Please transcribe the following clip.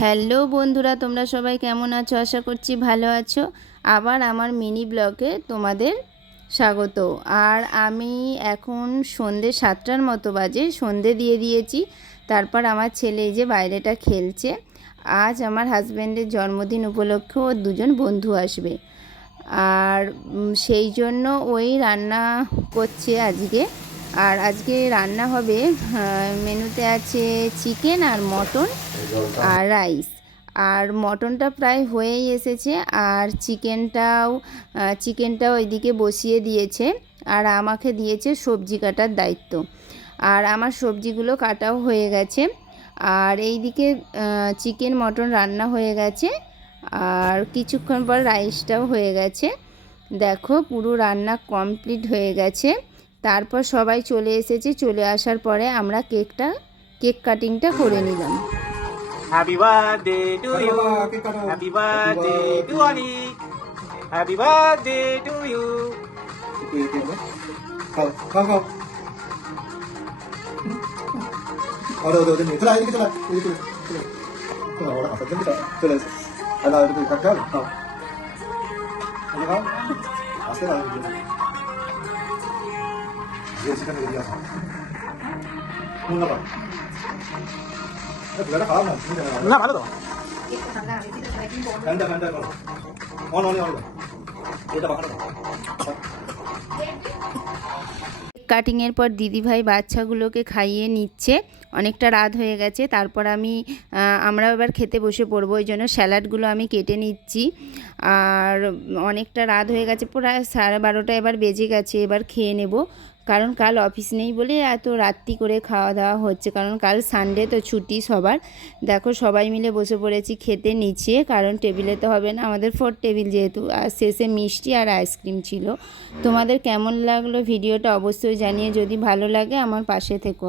Hello বন্ধুরা, তোমরা সবাই কেমন আছো? আশা করছি ভালো আছো। আবার আমার মিনি ব্লগে তোমাদের স্বাগত। আর আমি এখন সন্ধে 7টার মতো বাজে, সন্ধে দিয়ে দিয়েছি। তারপর আমার ছেলে এই যে বাইরেটা খেলছে। আজ আমার হাজব্যান্ডের জন্মদিন উপলক্ষে ওর দুজন বন্ধু আসবে, আর সেই জন্য ওই রান্না করছে আজকে। আর আজকে রান্না হবে, মেনুতে আছে চিকেন আর মটন আর রাইস। আর মটনটা প্রায় হয়েই এসেছে, আর চিকেনটাও ওইদিকে বসিয়ে দিয়েছে। আর আমাকে দিয়েছে সবজি কাটার দায়িত্ব, আর আমার সবজিগুলো কাটাও হয়ে গেছে। আর এইদিকে চিকেন মটন রান্না হয়ে গেছে, আর কিছুক্ষণ পর রাইসটাও হয়ে গেছে। দেখো পুরো রান্না কমপ্লিট হয়ে গেছে। তারপর সবাই চলে এসেছে। চলে আসার পরে আমরা কেক কাটিংটা করে নিলাম। Happy birthday to you. Happy birthday to Ani. Happy birthday to you. 가가. 어디 들어 이렇게 들어 이렇게 들어 올라 가서 좀 들어 하나 이렇게 가까 올라가 아스라 이제 시간이 되어서 올라가 내가 가면 না ভালো তো 간다 어느 এটা বাকানো কাটিংয়ের পর দিদিভাই বাচ্চাগুলোকে খাইয়ে নিচ্ছে। অনেকটা রাত হয়ে গেছে। তারপর আমরা এবার খেতে বসে পড়বো, ওই জন্য স্যালাডগুলো আমি কেটে নিচ্ছি। আর অনেকটা রাত হয়ে গেছে, প্রায় 12:30 এবার বেজে গেছে। এবার খেয়ে নেব, কারণ কাল অফিস নেই বলে এত রাত্রি করে খাওয়া দাওয়া হচ্ছে, কারণ কাল সানডে তো ছুটি সবার। দেখো সবাই মিলে বসে পড়েছি খেতে নিচে, কারণ টেবিলে তো হবে না, আমাদের 4 টেবিল যেহেতু। আর শেষে মিষ্টি আর আইসক্রিম ছিল। তোমাদের কেমন লাগলো ভিডিওটা অবশ্যই জানিয়ে, যদি ভালো লাগে আমার পাশে থেকো।